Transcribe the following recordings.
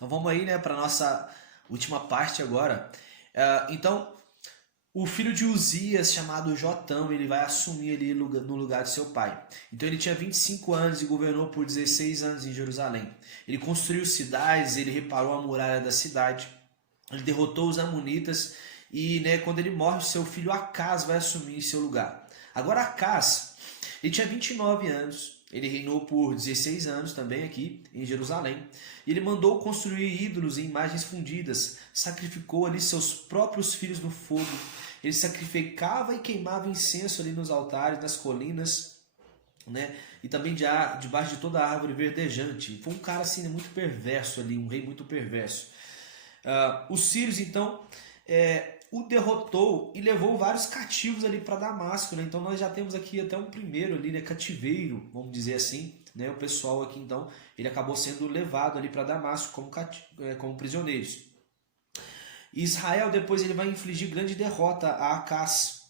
Então vamos aí, né, para nossa última parte agora. Então, o filho de Uzias, chamado Jotão, ele vai assumir ali no lugar de seu pai. Então ele tinha 25 anos e governou por 16 anos em Jerusalém. Ele construiu cidades, ele reparou a muralha da cidade, ele derrotou os amonitas e, né, quando ele morre, seu filho Acaz vai assumir em seu lugar. Agora Acaz, ele tinha 29 anos, ele reinou por 16 anos também aqui em Jerusalém. Ele mandou construir ídolos e imagens fundidas, sacrificou ali seus próprios filhos no fogo. Ele sacrificava e queimava incenso ali nos altares, nas colinas, né? E também debaixo de toda a árvore verdejante. Foi um cara assim muito perverso ali, um rei muito perverso. Os sírios então o derrotou e levou vários cativos ali para Damasco, né? Então nós já temos aqui até um primeiro ali, né, cativeiro, vamos dizer assim, né? O pessoal aqui então, ele acabou sendo levado ali para Damasco como prisioneiros. E Israel depois ele vai infligir grande derrota a Acaz.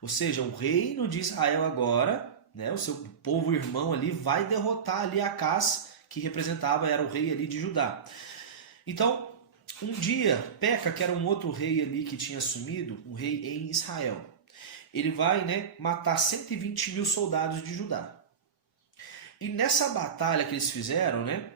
Ou seja, o reino de Israel agora, né, o seu povo irmão ali vai derrotar ali Acaz, que era o rei ali de Judá. Então, um dia, Peca, que era um outro rei ali que tinha assumido, um rei em Israel, ele vai, né, matar 120 mil soldados de Judá. E nessa batalha que eles fizeram, né,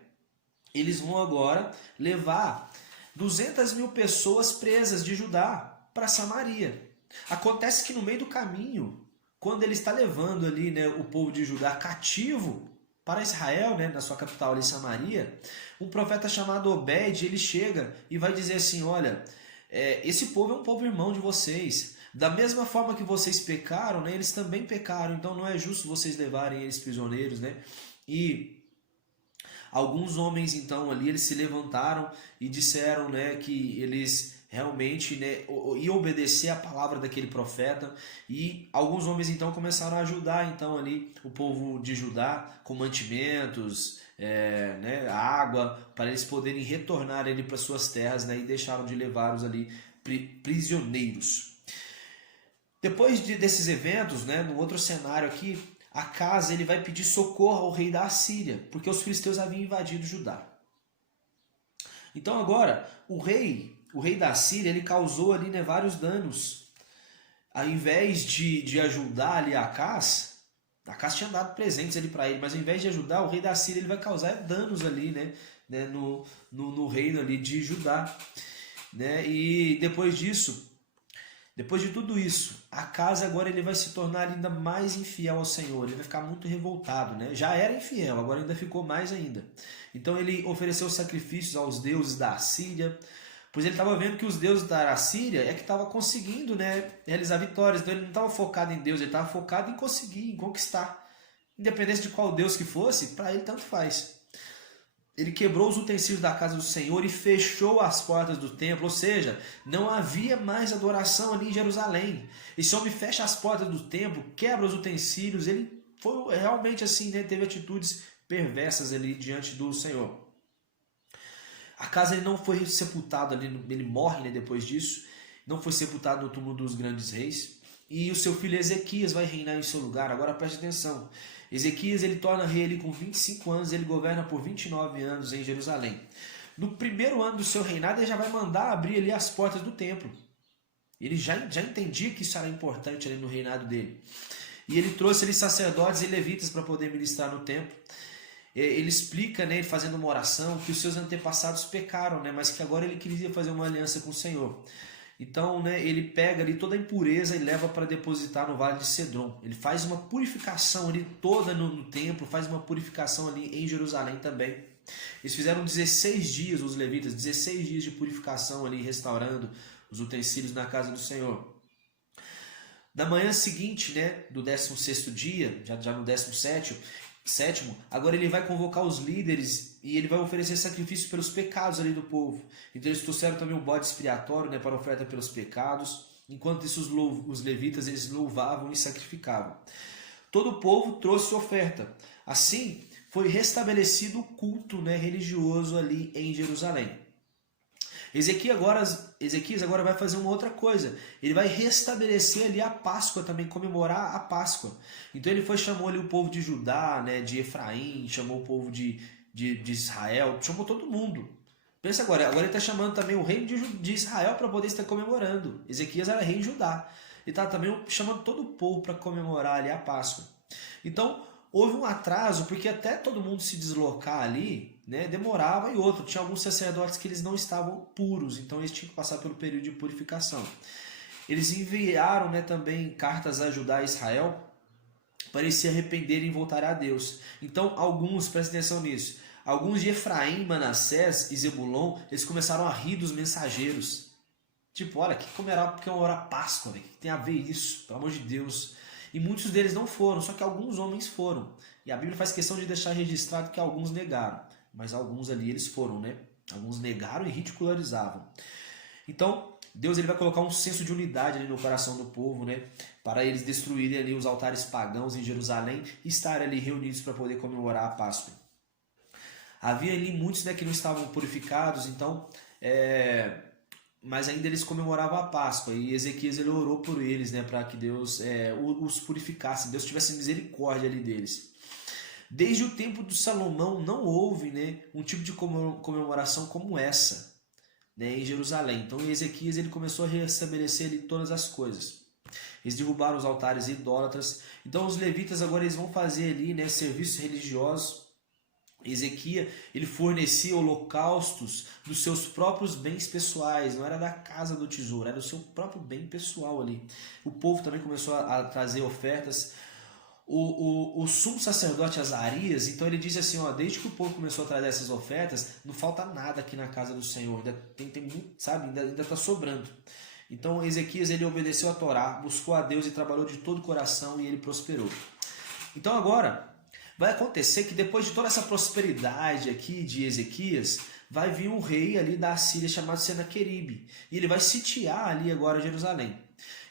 eles vão agora levar 200 mil pessoas presas de Judá para Samaria. Acontece que no meio do caminho, quando ele está levando ali, né, o povo de Judá cativo para Israel, né, na sua capital ali, Samaria, um profeta chamado Obed, ele chega e vai dizer assim, olha, esse povo é um povo irmão de vocês. Da mesma forma que vocês pecaram, né, eles também pecaram, então não é justo vocês levarem eles prisioneiros, né? E alguns homens então ali, eles se levantaram e disseram, né, que eles realmente, né, iam obedecer a palavra daquele profeta, e alguns homens então começaram a ajudar então ali o povo de Judá com mantimentos, né, água, para eles poderem retornar ali para suas terras, né, e deixaram de levá-los ali prisioneiros. Depois desses eventos, né, no outro cenário aqui, Acaz ele vai pedir socorro ao rei da Assíria, porque os filisteus haviam invadido Judá. Então agora, o rei da Assíria, ele causou ali, né, vários danos. Ao invés de ajudar ali Acaz tinha dado presentes ali para ele, mas ao invés de ajudar, o rei da Síria ele vai causar danos ali, né, no reino ali de Judá, né? E depois de tudo isso, Acaz agora ele vai se tornar ainda mais infiel ao Senhor, ele vai ficar muito revoltado, né? Já era infiel, agora ainda ficou mais ainda. Então ele ofereceu sacrifícios aos deuses da Assíria, pois ele estava vendo que os deuses da Assíria é que estavam conseguindo, né, realizar vitórias. Então ele não estava focado em Deus, ele estava focado em conseguir, em conquistar. Independente de qual Deus que fosse, para ele tanto faz. Ele quebrou os utensílios da casa do Senhor e fechou as portas do templo, ou seja, não havia mais adoração ali em Jerusalém. Esse homem fecha as portas do templo, quebra os utensílios, ele foi realmente assim, né, teve atitudes perversas ali diante do Senhor. Acaz ele não foi sepultado ali, ele morre, né, depois disso, não foi sepultado no túmulo dos grandes reis, e o seu filho Ezequias vai reinar em seu lugar. Agora preste atenção, Ezequias ele torna rei ali com 25 anos, ele governa por 29 anos em Jerusalém. No primeiro ano do seu reinado ele já vai mandar abrir ali as portas do templo. Ele já entendia que isso era importante ali no reinado dele. E ele trouxe ali sacerdotes e levitas para poder ministrar no templo. Ele explica, né, fazendo uma oração, que os seus antepassados pecaram, né, mas que agora ele queria fazer uma aliança com o Senhor. Então, né, ele pega ali toda a impureza e leva para depositar no Vale de Cedron. Ele faz uma purificação ali toda no templo, faz uma purificação ali em Jerusalém também. Eles fizeram 16 dias, os levitas, 16 dias de purificação ali, restaurando os utensílios na casa do Senhor. Na manhã seguinte, né, do 16º dia, já no 17º, agora ele vai convocar os líderes e ele vai oferecer sacrifício pelos pecados ali do povo. Então eles trouxeram também o bode expiatório, né, para oferta pelos pecados. Enquanto isso os levitas eles louvavam e sacrificavam. Todo o povo trouxe oferta. Assim foi restabelecido o culto, né, religioso ali em Jerusalém. Ezequias agora vai fazer uma outra coisa. Ele vai restabelecer ali a Páscoa também, comemorar a Páscoa. Então ele chamou ali o povo de Judá, né, de Efraim, chamou o povo de Israel, chamou todo mundo Pensa agora ele está chamando também o reino de Israel para poder estar comemorando. Ezequias era rei de Judá. Ele está também chamando todo o povo para comemorar ali a Páscoa. Então, houve um atraso, porque até todo mundo se deslocar ali, né, demorava, e outro, tinha alguns sacerdotes que eles não estavam puros, então eles tinham que passar pelo período de purificação. Eles enviaram, né, também cartas a Judá e Israel para eles se arrependerem e voltarem a Deus. Então, alguns, prestem atenção nisso, alguns de Efraim, Manassés e Zebulon, eles começaram a rir dos mensageiros. Tipo, olha, que comemorar Páscoa, véio? Que tem a ver isso? Pelo amor de Deus. E muitos deles não foram, só que alguns homens foram. E a Bíblia faz questão de deixar registrado que alguns negaram. Mas alguns ali eles foram, né? Alguns negaram e ridicularizavam. Então, Deus ele vai colocar um senso de unidade ali no coração do povo, né? Para eles destruírem ali os altares pagãos em Jerusalém e estarem ali reunidos para poder comemorar a Páscoa. Havia ali muitos, né, que não estavam purificados, então... mas ainda eles comemoravam a Páscoa, e Ezequias ele orou por eles, né, para que Deus os purificasse, Deus tivesse misericórdia ali deles. Desde o tempo de Salomão não houve, né, um tipo de comemoração como essa, né, em Jerusalém. Então Ezequias ele começou a restabelecer ali todas as coisas. Eles derrubaram os altares idólatras. Então os levitas agora eles vão fazer ali, né, serviços religiosos. Ezequias ele fornecia holocaustos dos seus próprios bens pessoais, não era da casa do tesouro, era do seu próprio bem pessoal ali. O povo também começou a trazer ofertas. O sumo sacerdote Azarias, então ele disse assim, ó, desde que o povo começou a trazer essas ofertas, não falta nada aqui na casa do Senhor, ainda tem muito, sabe, ainda está sobrando. Então Ezequias ele obedeceu a Torá, buscou a Deus e trabalhou de todo o coração e ele prosperou. Então agora vai acontecer que depois de toda essa prosperidade aqui de Ezequias, vai vir um rei ali da Assíria chamado Senaqueribe. E ele vai sitiar ali agora Jerusalém.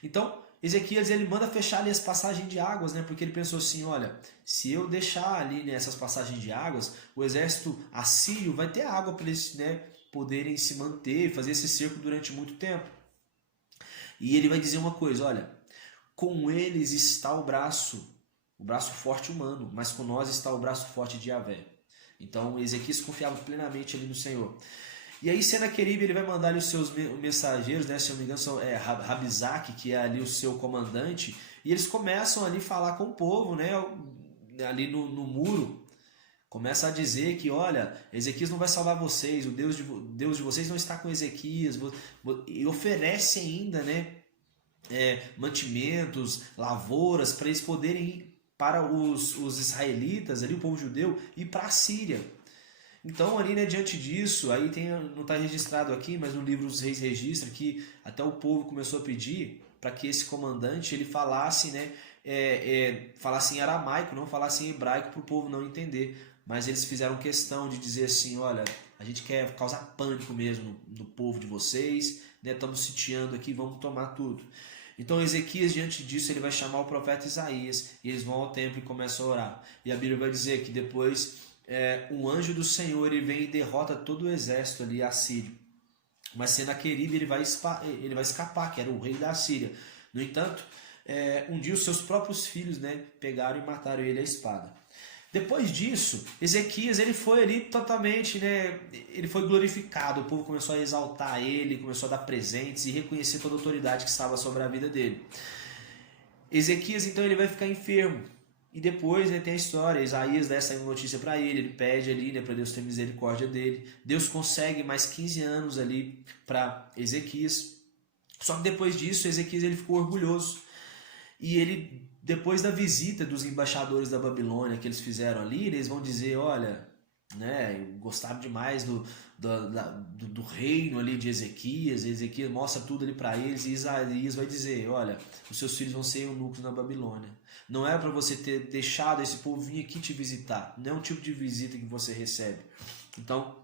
Então, Ezequias ele manda fechar ali as passagens de águas, né? Porque ele pensou assim, olha, se eu deixar ali, né, essas passagens de águas, o exército assírio vai ter água para eles, né, poderem se manter, fazer esse cerco durante muito tempo. E ele vai dizer uma coisa, olha, com eles está o braço forte humano, mas com nós está o braço forte de Yahvé. Então Ezequias confiava plenamente ali no Senhor. E aí Senaqueribe ele vai mandar ali os seus mensageiros, né, se eu não me engano são Rabizaque, que é ali o seu comandante, e eles começam ali a falar com o povo, né, ali no muro, começa a dizer que, olha, Ezequias não vai salvar vocês, o Deus de vocês não está com Ezequias, e oferece ainda, né, mantimentos, lavouras, para eles poderem ir para os israelitas, ali, o povo judeu, ir para a Síria. Então, ali, né, diante disso, aí não está registrado aqui, mas no livro dos reis registra que até o povo começou a pedir para que esse comandante ele falasse, né, falasse em aramaico, não falasse em hebraico para o povo não entender. Mas eles fizeram questão de dizer assim, olha, a gente quer causar pânico mesmo no povo de vocês, né, estamos sitiando aqui, vamos tomar tudo. Então Ezequias, diante disso, ele vai chamar o profeta Isaías, e eles vão ao templo e começam a orar. E a Bíblia vai dizer que depois um anjo do Senhor ele vem e derrota todo o exército ali assírio. Mas Senaqueribe ele vai escapar, que era o rei da Síria. No entanto, um dia os seus próprios filhos, né, pegaram e mataram ele à espada. Depois disso, Ezequias ele foi ali totalmente, né, ele foi glorificado, o povo começou a exaltar ele, começou a dar presentes e reconhecer toda a autoridade que estava sobre a vida dele. Ezequias então ele vai ficar enfermo, e depois, né, tem a história, Isaías dá essa notícia para ele pede ali, né, para Deus ter misericórdia dele, Deus consegue mais 15 anos ali para Ezequias, só que depois disso Ezequias ele ficou orgulhoso, e ele, depois da visita dos embaixadores da Babilônia que eles fizeram ali, eles vão dizer, olha, né, gostaram demais do reino ali de Ezequias mostra tudo ali para eles, e Isaías vai dizer, olha, os seus filhos vão ser eunucos na Babilônia. Não é para você ter deixado esse povo vir aqui te visitar, não é um tipo de visita que você recebe. Então,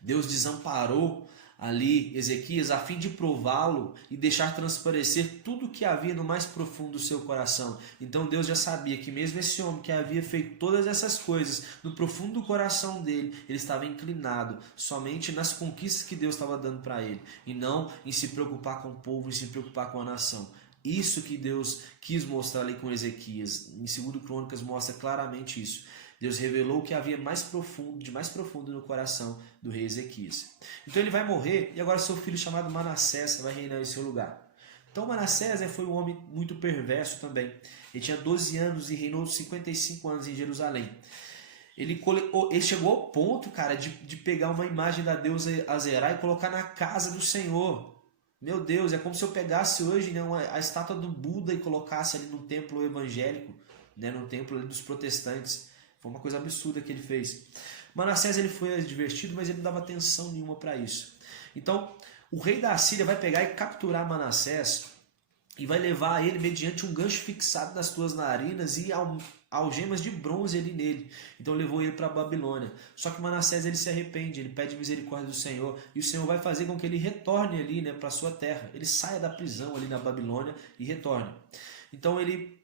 Deus desamparou ali Ezequias a fim de prová-lo e deixar transparecer tudo o que havia no mais profundo do seu coração. Então Deus já sabia que mesmo esse homem que havia feito todas essas coisas, no profundo do coração dele, ele estava inclinado somente nas conquistas que Deus estava dando para ele, e não em se preocupar com o povo, em se preocupar com a nação. Isso que Deus quis mostrar ali com Ezequias. Em 2 Crônicas mostra claramente isso. Deus revelou o que havia de mais profundo no coração do rei Ezequias. Então ele vai morrer e agora seu filho chamado Manassés vai reinar em seu lugar. Então Manassés foi um homem muito perverso também. Ele tinha 12 anos e reinou 55 anos em Jerusalém. Ele chegou ao ponto, cara, de pegar uma imagem da deusa Azerá e colocar na casa do Senhor. Meu Deus, é como se eu pegasse hoje, né, a estátua do Buda e colocasse ali no templo evangélico, né, no templo ali dos protestantes. Foi uma coisa absurda que ele fez. Manassés ele foi advertido, mas ele não dava atenção nenhuma para isso. Então, o rei da Assíria vai pegar e capturar Manassés e vai levar ele mediante um gancho fixado nas suas narinas e algemas de bronze ali nele. Então levou ele para a Babilônia. Só que Manassés ele se arrepende, ele pede misericórdia do Senhor e o Senhor vai fazer com que ele retorne ali, né, para a sua terra. Ele saia da prisão ali na Babilônia e retorne. Então ele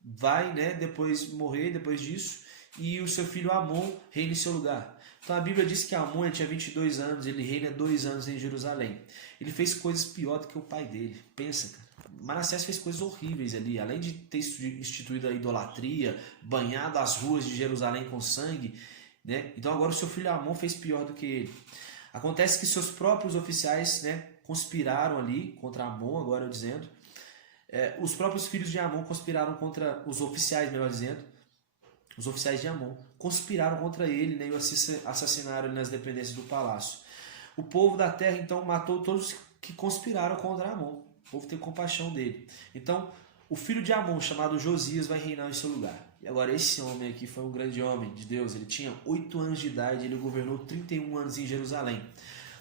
vai, né, depois morrer depois disso e o seu filho Amon reina em seu lugar. Então a Bíblia diz que Amon ele tinha 22 anos, ele reina 2 anos em Jerusalém. Ele fez coisas piores do que o pai dele. Pensa, cara. Manassés fez coisas horríveis ali, além de ter instituído a idolatria, banhado as ruas de Jerusalém com sangue, né? Então agora o seu filho Amon fez pior do que ele. Acontece que seus próprios oficiais, né, conspiraram ali contra Amon, agora eu dizendo. Os próprios filhos de Amon conspiraram contra os oficiais, melhor dizendo. Os oficiais de Amon conspiraram contra ele, né, e o assassinaram nas dependências do palácio. O povo da terra então matou todos que conspiraram contra Amon. O povo tem compaixão dele. Então, o filho de Amon, chamado Josias, vai reinar em seu lugar. E agora, esse homem aqui foi um grande homem de Deus. Ele tinha 8 anos de idade, ele governou 31 anos em Jerusalém.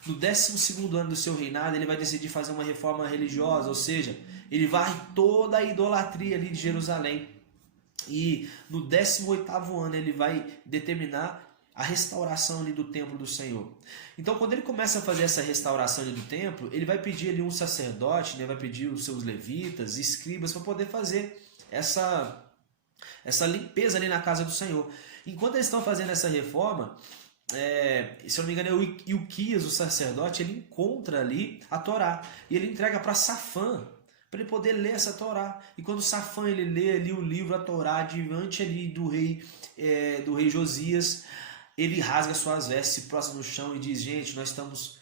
No 12º ano do seu reinado, ele vai decidir fazer uma reforma religiosa, ou seja, ele varre toda a idolatria ali de Jerusalém. E no 18º ano, ele vai determinar a restauração ali do templo do Senhor. Então, quando ele começa a fazer essa restauração ali do templo, ele vai pedir ali um sacerdote, né, vai pedir os seus levitas, escribas, para poder fazer essa limpeza ali na casa do Senhor. Enquanto eles estão fazendo essa reforma, se eu não me engano, é Ilquias, o sacerdote, ele encontra ali a Torá e ele entrega para Safã, para ele poder ler essa Torá. E quando Safã ele lê ali o livro, a Torá, diante ali do rei Josias, ele rasga suas vestes, se prostra no chão e diz: gente, nós estamos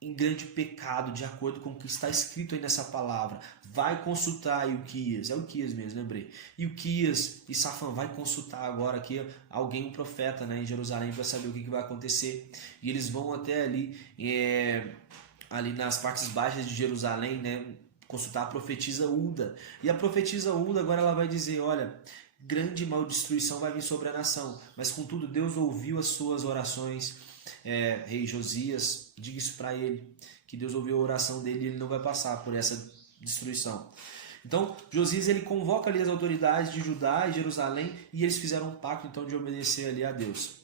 em grande pecado, de acordo com o que está escrito aí nessa palavra. Vai consultar Ilquias, é Ilquias mesmo, lembrei. Ilquias e Safã vai consultar agora aqui alguém, um profeta, né, em Jerusalém, para saber o que vai acontecer. E eles vão até ali nas partes baixas de Jerusalém, né, consultar a profetisa Hulda. E a profetisa Hulda agora ela vai dizer: olha, grande mal destruição vai vir sobre a nação, mas contudo Deus ouviu as suas orações. Rei Josias, diga isso para ele, que Deus ouviu a oração dele e ele não vai passar por essa destruição. Então Josias ele convoca ali as autoridades de Judá e Jerusalém e eles fizeram um pacto então de obedecer ali a Deus.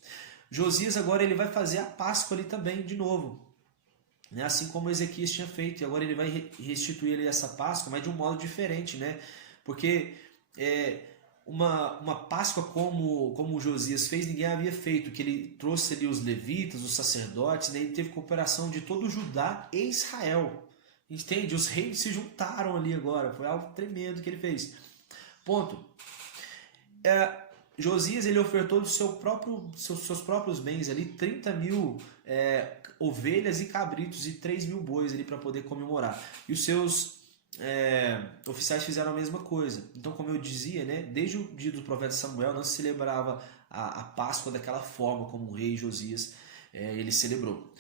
Josias agora ele vai fazer a Páscoa ali também de novo, né? Assim como Ezequias tinha feito, e agora ele vai restituir ali essa Páscoa, mas de um modo diferente, né? Porque uma Páscoa como Josias fez, ninguém havia feito, que ele trouxe ali os levitas, os sacerdotes, né? Ele teve cooperação de todo Judá e Israel, entende? Os reis se juntaram ali agora, foi algo tremendo que ele fez. Ponto. Josias ele ofertou dos seus próprios bens ali 30.000 ovelhas e cabritos e 3.000 bois ali para poder comemorar. E os seus oficiais fizeram a mesma coisa. Então, como eu dizia, né, desde o dia do profeta Samuel não se celebrava a Páscoa daquela forma como o rei Josias ele celebrou.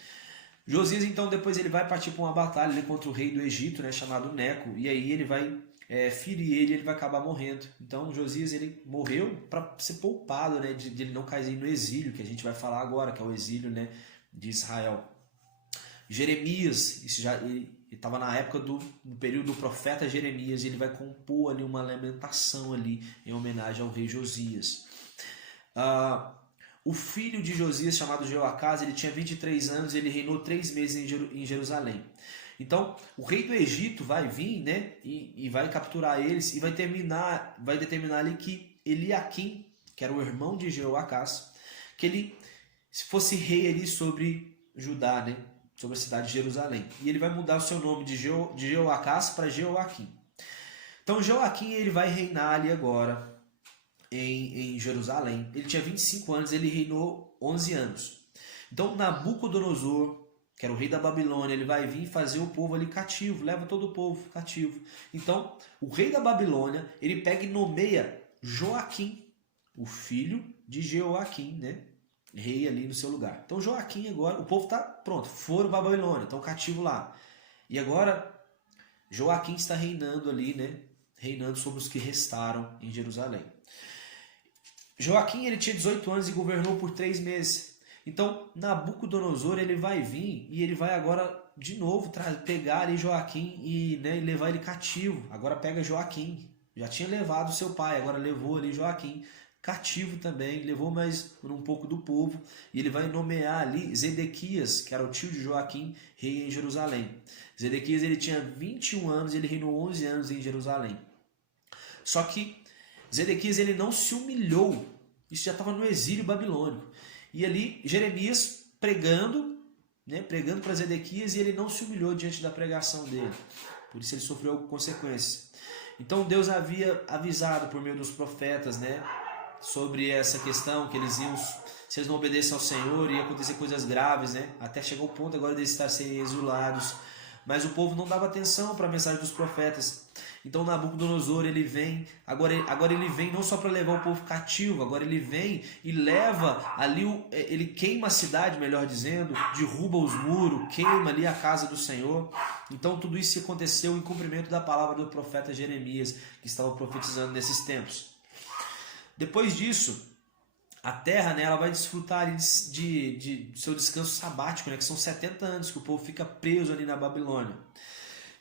Josias então depois ele vai partir para uma batalha ali contra o rei do Egito, né, chamado Neco, e aí ele vai ferir ele vai acabar morrendo. Então Josias ele morreu para ser poupado, né, de ele não cair no exílio, que a gente vai falar agora, que é o exílio, né, de Israel. Jeremias, ele estava na época no período do profeta Jeremias, e ele vai compor ali uma lamentação ali em homenagem ao rei Josias. O filho de Josias, chamado Jeoacás, ele tinha 23 anos e ele reinou 3 meses em Jerusalém. Então, o rei do Egito vai vir, né, e vai capturar eles e vai determinar ali que Eliaquim, que era o irmão de Jeoacás, que ele fosse rei ali sobre Judá, né, sobre a cidade de Jerusalém. E ele vai mudar o seu nome de Jeoacás para Jeoaquim. Então Jeoaquim ele vai reinar ali agora em Jerusalém. Ele tinha 25 anos, ele reinou 11 anos. Então Nabucodonosor, que era o rei da Babilônia, ele vai vir fazer o povo ali cativo, leva todo o povo cativo. Então o rei da Babilônia, ele pega e nomeia Joaquim, o filho de Jeoaquim, né? Rei ali no seu lugar. Então Joaquim agora, o povo está pronto, foram para a Babilônia, estão cativo lá. E agora Joaquim está reinando ali, né? Reinando sobre os que restaram em Jerusalém. Joaquim, ele tinha 18 anos e governou por 3 meses. Então Nabucodonosor, ele vai vir e ele vai agora de novo pegar ali Joaquim e, né, levar ele cativo. Agora pega Joaquim. Já tinha levado seu pai, agora levou ali Joaquim cativo também, levou mais um pouco do povo, e ele vai nomear ali Zedequias, que era o tio de Joaquim, rei em Jerusalém. Zedequias, ele tinha 21 anos, ele reinou 11 anos em Jerusalém. Só que Zedequias, ele não se humilhou, isso já estava no exílio babilônico. E ali Jeremias pregando, né, pregando para Zedequias, e ele não se humilhou diante da pregação dele. Por isso ele sofreu consequências. Então Deus havia avisado por meio dos profetas, né, sobre essa questão, que eles iam, se eles não obedecem ao Senhor, ia acontecer coisas graves, né? Até chegou o ponto agora de eles estarem sendo exilados. Mas o povo não dava atenção para a mensagem dos profetas. Então Nabucodonosor, ele vem, agora ele vem não só para levar o povo cativo, agora ele vem e leva ali, ele queima a cidade, melhor dizendo, derruba os muros, queima ali a casa do Senhor. Então tudo isso aconteceu em cumprimento da palavra do profeta Jeremias, que estava profetizando nesses tempos. Depois disso, a terra, né, ela vai desfrutar de seu descanso sabático, né, que são 70 anos que o povo fica preso ali na Babilônia.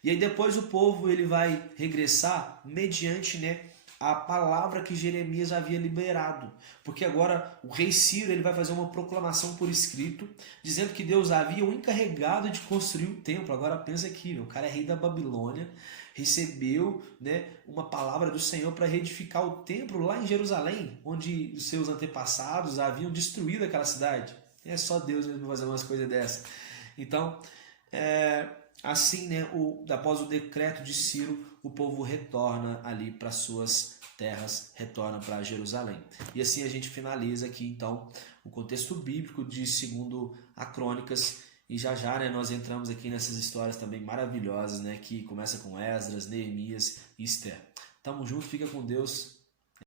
E aí depois o povo ele vai regressar mediante, né, a palavra que Jeremias havia liberado. Porque agora o rei Ciro ele vai fazer uma proclamação por escrito, dizendo que Deus havia o encarregado de construir o templo. Agora pensa aqui, o cara é rei da Babilônia, recebeu, né, uma palavra do Senhor para reedificar o templo lá em Jerusalém, onde os seus antepassados haviam destruído aquela cidade. É só Deus mesmo fazer umas coisas dessas. Então, assim, né, após o decreto de Ciro, o povo retorna ali para suas terras, retorna para Jerusalém. E assim a gente finaliza aqui, então, o contexto bíblico de segundo a Crônicas. E já já, né, nós entramos aqui nessas histórias também maravilhosas, né, que começa com Esdras, Neemias e Esther. Tamo junto, fica com Deus.